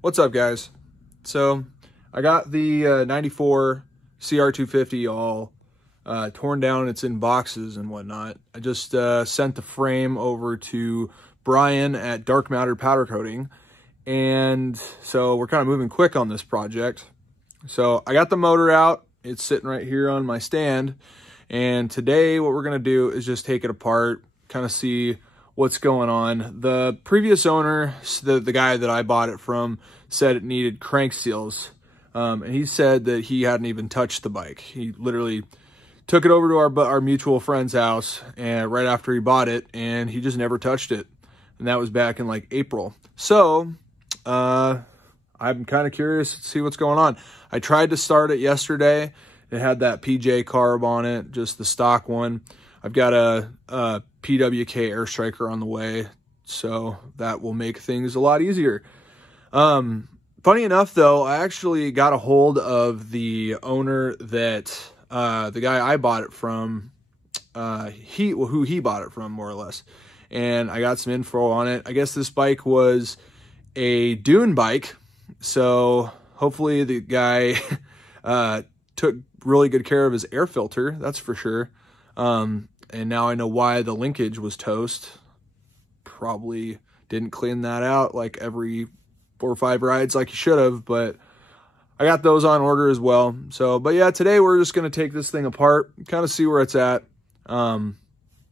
What's up, guys? So I got the 94 CR250 all torn down. It's in boxes and whatnot. I just sent the frame over to Brian at Dark Matter Powder Coating, and so we're kind of moving quick on this project. So I got the motor out. It's sitting right here on my stand, and today what we're going to do is just take it apart, kind of see what's going on. The previous owner, the guy that I bought it from, said it needed crank seals, and he said that he hadn't even touched the bike. He literally took it over to our mutual friend's house, and right after he bought it, and he just never touched it, and that was back in like April. So I'm kind of curious to see what's going on. I tried to start it yesterday. It had that PJ carb on it, just the stock one. I've got a PWK air striker on the way, so that will make things a lot easier. Funny enough, though, I actually got a hold of the owner that the guy I bought it from, who he bought it from, more or less, and I got some info on it. I guess this bike was a dune bike, so hopefully the guy took really good care of his air filter, that's for sure. And now I know why the linkage was toast. Probably didn't clean that out like every 4 or 5 rides like you should have, but I got those on order as well. So, but yeah, today we're just going to take this thing apart, kind of see where it's at,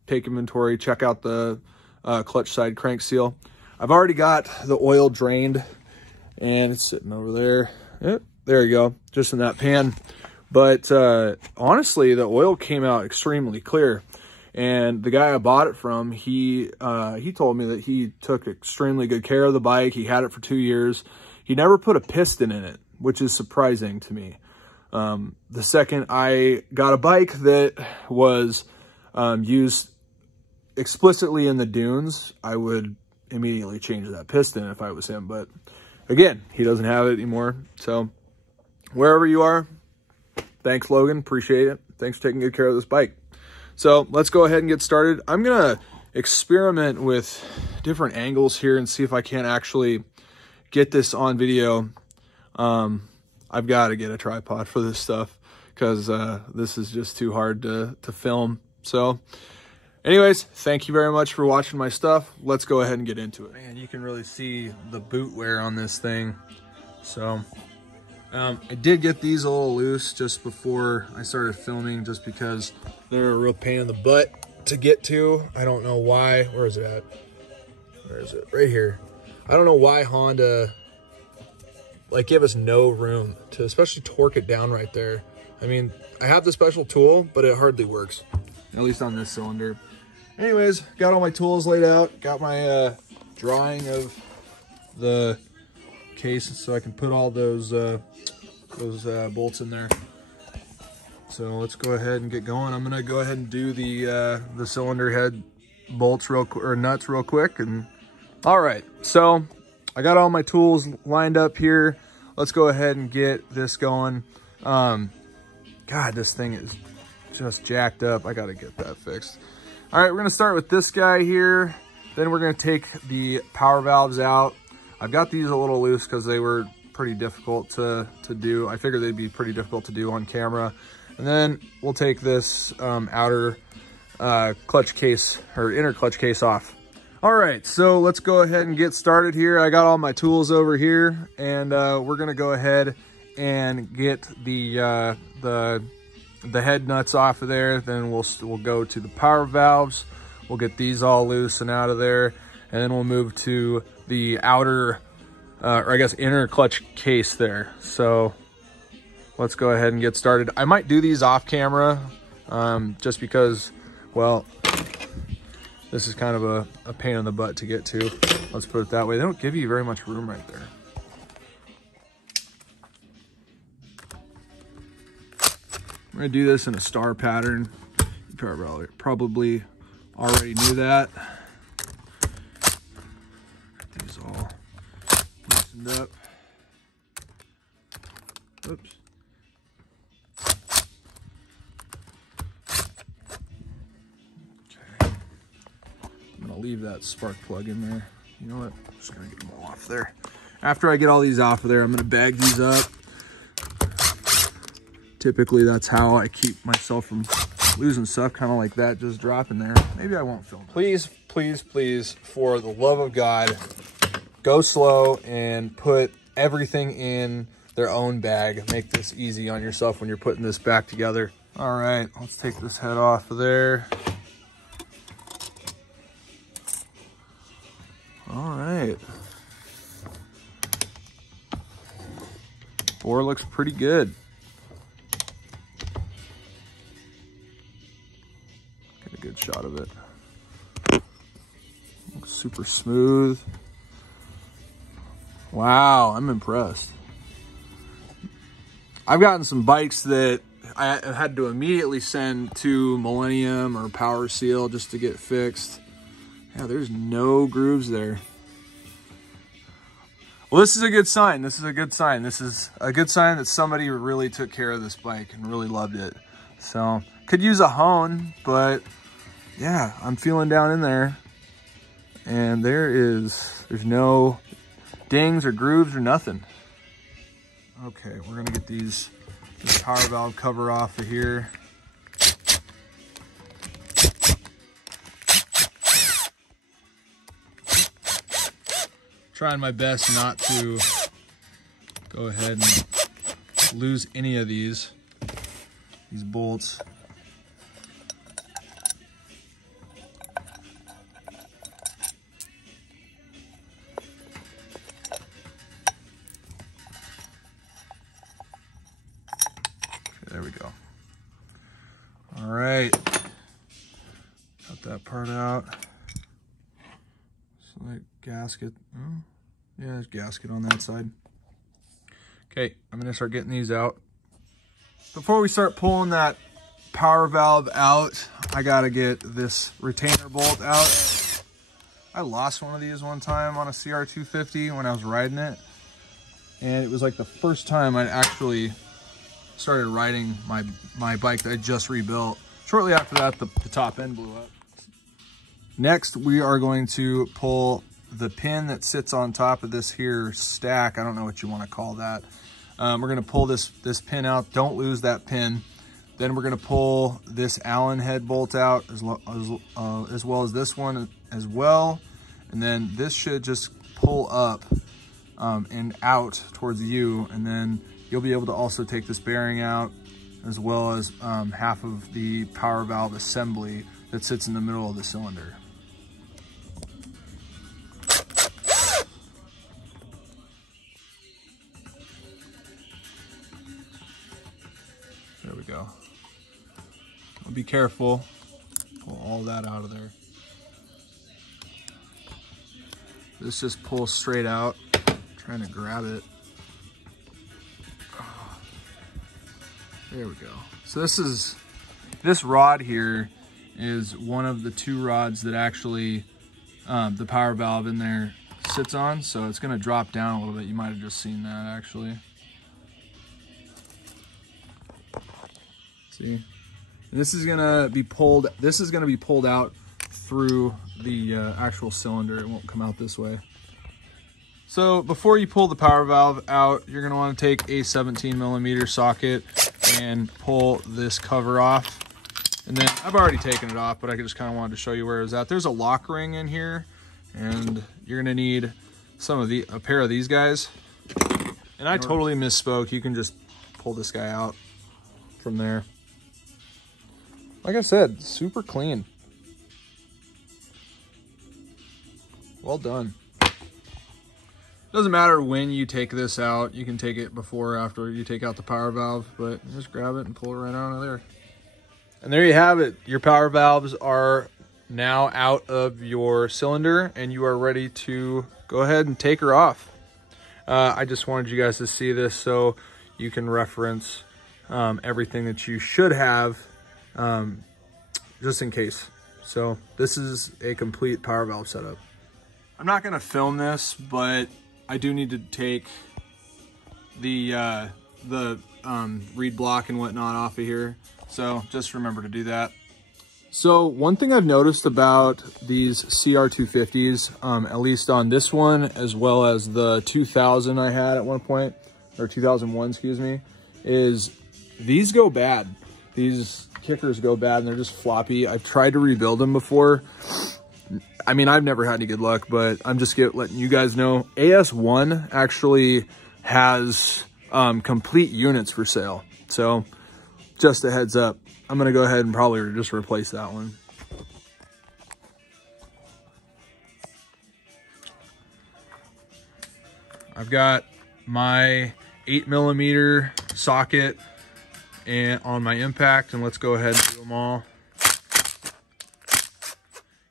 take inventory, check out the clutch side crank seal. I've already got the oil drained, and it's sitting over there. Yep, there you go, just in that pan. But honestly, the oil came out extremely clear. And the guy I bought it from, he told me that he took extremely good care of the bike. He had it for 2 years. He never put a piston in it, which is surprising to me. The second I got a bike that was used explicitly in the dunes, I would immediately change that piston if I was him. But again, he doesn't have it anymore. So wherever you are, thanks, Logan. Appreciate it. Thanks for taking good care of this bike. So let's go ahead and get started. I'm going to experiment with different angles here and see if I can't actually get this on video. I've got to get a tripod for this stuff because this is just too hard to film. So anyways, thank you very much for watching my stuff. Let's go ahead and get into it. Man, you can really see the boot wear on this thing. So I did get these a little loose just before I started filming, just because they're a real pain in the butt to get to. I don't know why. Where is it at? Where is it? Right here. I don't know why Honda like gave us no room to especially torque it down right there. I mean, I have the special tool, but it hardly works, at least on this cylinder. Anyways, got all my tools laid out. Got my drawing of the case so I can put all those bolts in there. So let's go ahead and get going. I'm gonna go ahead and do the cylinder head bolts nuts real quick. And all right, so I got all my tools lined up here. Let's go ahead and get this going. God, this thing is just jacked up. I gotta get that fixed. All right, we're gonna start with this guy here. Then we're gonna take the power valves out. I've got these a little loose because they were pretty difficult to do. I figured they'd be pretty difficult to do on camera. And then we'll take this outer clutch case or inner clutch case off. All right, so let's go ahead and get started here. I got all my tools over here, and we're gonna go ahead and get the head nuts off of there. Then we'll go to the power valves. We'll get these all loose and out of there, and then we'll move to the outer, or I guess inner clutch case there. So let's go ahead and get started. I might do these off camera, just because, well, this is kind of a pain in the butt to get to. Let's put it that way. They don't give you very much room right there. I'm gonna do this in a star pattern. You probably already knew that. These all loosened up. Oops. Okay. I'm gonna leave that spark plug in there. You know what? I'm just gonna get them all off there. After I get all these off of there, I'm gonna bag these up. Typically, that's how I keep myself from losing stuff, kind of like that, just dropping there. Maybe I won't film it. Please, please, please, for the love of God, go slow and put everything in their own bag. Make this easy on yourself when you're putting this back together. All right, let's take this head off of there. All right. Bore looks pretty good. Get a good shot of it. Looks super smooth. Wow, I'm impressed. I've gotten some bikes that I had to immediately send to Millennium or Power Seal just to get fixed. Yeah, there's no grooves there. Well, this is a good sign. This is a good sign. This is a good sign that somebody really took care of this bike and really loved it. So, could use a hone, but yeah, I'm feeling down in there. And there's no dings or grooves or nothing. Okay, we're gonna get this power valve cover off of here. Trying my best not to go ahead and lose any of these bolts. There we go. All right, got that part out. So that gasket, oh, yeah, there's gasket on that side. Okay, I'm gonna start getting these out. Before we start pulling that power valve out, I gotta get this retainer bolt out. I lost one of these one time on a CR250 when I was riding it. And it was like the first time I'd actually started riding my bike that I just rebuilt. Shortly after that, the top end blew up. Next, we are going to pull the pin that sits on top of this here stack. I don't know what you want to call that. We're going to pull this pin out. Don't lose that pin. Then we're going to pull this Allen head bolt out as well as this one as well. And then this should just pull up and out towards you. And then you'll be able to also take this bearing out as well as half of the power valve assembly that sits in the middle of the cylinder. There we go. Be careful. Pull all that out of there. This just pulls straight out. I'm trying to grab it. There we go. So this rod here is one of the two rods that actually the power valve in there sits on. So it's gonna drop down a little bit. You might have just seen that actually. See? And this is gonna be pulled out through the actual cylinder. It won't come out this way. So before you pull the power valve out, you're gonna wanna take a 17mm socket and pull this cover off. And then I've already taken it off, but I just kind of wanted to show you where it was at. There's a lock ring in here, and you're gonna need a pair of these guys. And I totally misspoke. You can just pull this guy out from there. Like I said, super clean. Well done. Doesn't matter when you take this out. You can take it before or after you take out the power valve, but just grab it and pull it right out of there. And there you have it. Your power valves are now out of your cylinder and you are ready to go ahead and take her off. I just wanted you guys to see this so you can reference everything that you should have just in case. So this is a complete power valve setup. I'm not gonna film this, but I do need to take the reed block and whatnot off of here. So just remember to do that. So one thing I've noticed about these CR250s, at least on this one, as well as the 2000 I had at one point, or 2001, excuse me, is these go bad. These kickers go bad and they're just floppy. I've tried to rebuild them before. I mean, I've never had any good luck, but I'm just letting you guys know. AS1 actually has complete units for sale. So just a heads up. I'm gonna go ahead and probably just replace that one. I've got my 8mm socket and on my impact, and let's go ahead and do them all.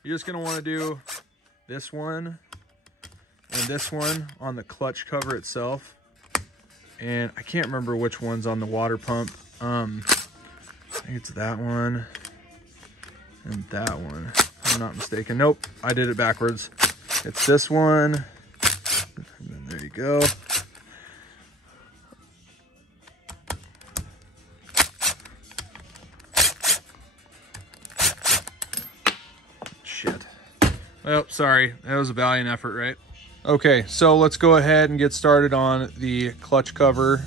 You're just gonna wanna do this one and this one on the clutch cover itself. And I can't remember which one's on the water pump. I think it's that one and that one, if I'm not mistaken. Nope, I did it backwards. It's this one, and then there you go. Shit. Well, sorry, that was a valiant effort, right? Okay, so let's go ahead and get started on the clutch cover.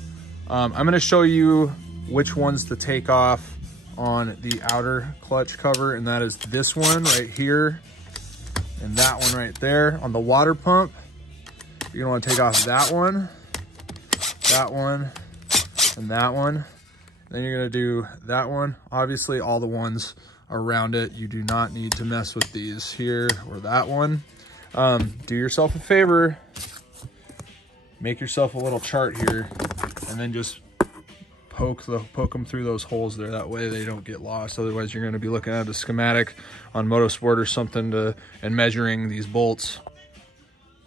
I'm gonna show you which ones to take off on the outer clutch cover, and that is this one right here and that one right there. On the water pump, you're gonna wanna take off that one, and that one. Then you're gonna do that one. Obviously, all the ones around it, you do not need to mess with these here or that one. Do yourself a favor, make yourself a little chart here, and then just poke them through those holes there. That way they don't get lost. Otherwise, you're going to be looking at a schematic on Motosport or something and measuring these bolts.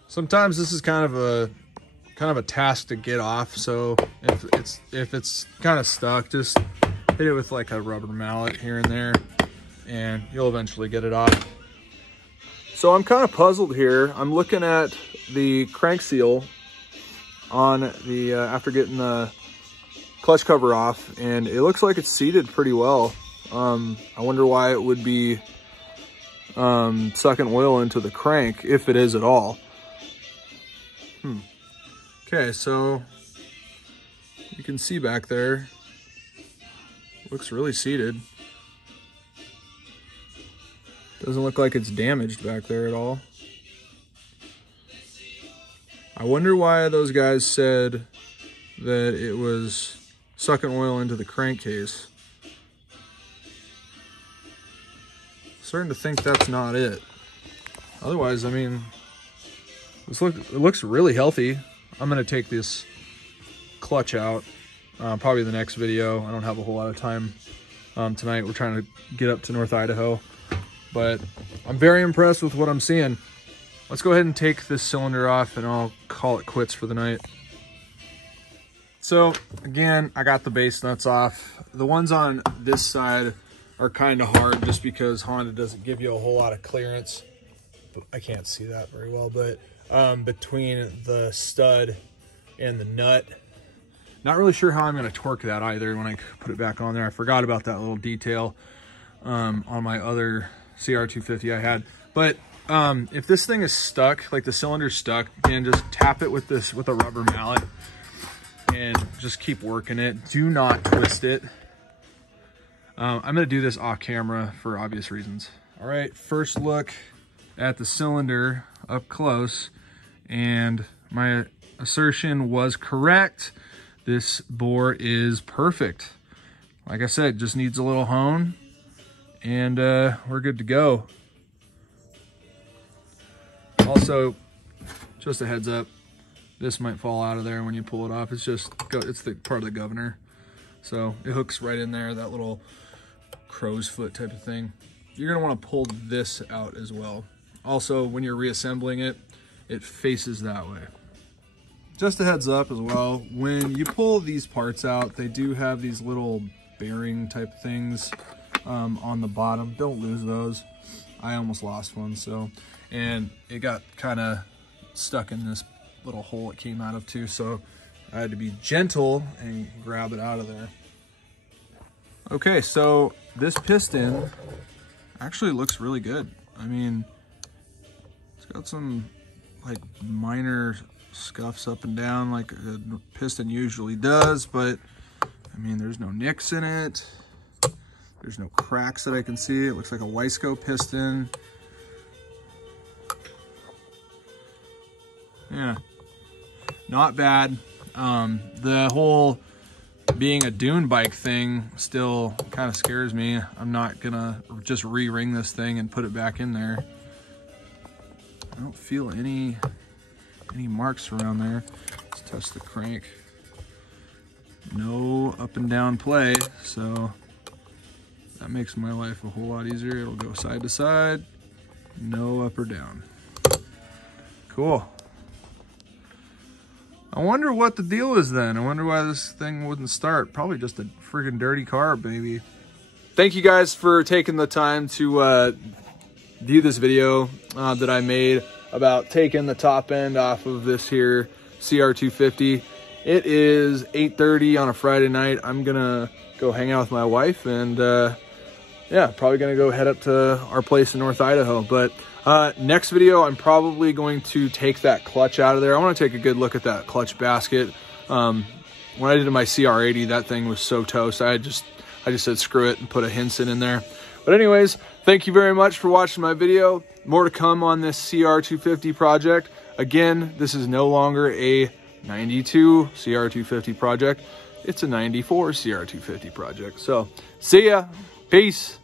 Sometimes this is kind of a task to get off. So if it's kind of stuck, just hit it with like a rubber mallet here and there, and you'll eventually get it off. So I'm kind of puzzled here. I'm looking at the crank seal on the after getting the clutch cover off, and it looks like it's seated pretty well. I wonder why it would be sucking oil into the crank, if it is at all. Okay, so you can see back there, looks really seated. Doesn't look like it's damaged back there at all. I wonder why those guys said that it was sucking oil into the crankcase. Starting to think that's not it. Otherwise, I mean, it looks really healthy. I'm gonna take this clutch out, probably the next video. I don't have a whole lot of time tonight. We're trying to get up to North Idaho, but I'm very impressed with what I'm seeing. Let's go ahead and take this cylinder off and I'll call it quits for the night. So again, I got the base nuts off. The ones on this side are kind of hard just because Honda doesn't give you a whole lot of clearance. I can't see that very well, but between the stud and the nut. Not really sure how I'm going to torque that either when I put it back on there. I forgot about that little detail on my other CR250 I had. But if this thing is stuck, like the cylinder's stuck, again, just tap it with a rubber mallet and just keep working it. Do not twist it. I'm going to do this off camera for obvious reasons. All right, first look at the cylinder up close, and my assertion was correct. This bore is perfect. Like I said, just needs a little hone, and we're good to go. Also, just a heads up, this might fall out of there when you pull it off. It's the part of the governor. So it hooks right in there, that little crow's foot type of thing. You're gonna wanna pull this out as well. Also, when you're reassembling it, it faces that way. Just a heads up as well, when you pull these parts out, they do have these little bearing type things on the bottom. Don't lose those. I almost lost one, and it got kind of stuck in this little hole it came out of too, so I had to be gentle and grab it out of there. Okay, so this piston actually looks really good. I mean, it's got some like minor scuffs up and down like a piston usually does, but I mean, there's no nicks in it. There's no cracks that I can see. It looks like a Weisco piston. Yeah, not bad. The whole being a dune bike thing still kind of scares me. I'm not gonna just re-ring this thing and put it back in there. I don't feel any marks around there. Let's test the crank. No up and down play, so that makes my life a whole lot easier. It'll go side to side, no up or down. Cool. I wonder what the deal is then. I wonder why this thing wouldn't start. Probably just a friggin' dirty carb, maybe. Thank you guys for taking the time to view this video that I made about taking the top end off of this here CR250. It is 8:30 on a Friday night. I'm gonna go hang out with my wife and yeah, probably gonna go head up to our place in North Idaho. But next video, I'm probably going to take that clutch out of there. I want to take a good look at that clutch basket. When I did my CR80, that thing was so toast. I just said screw it and put a Hinson in there. But anyways, thank you very much for watching my video. More to come on this CR250 project. Again, this is no longer a 92 CR250 project. It's a 94 CR250 project. So see ya. Peace.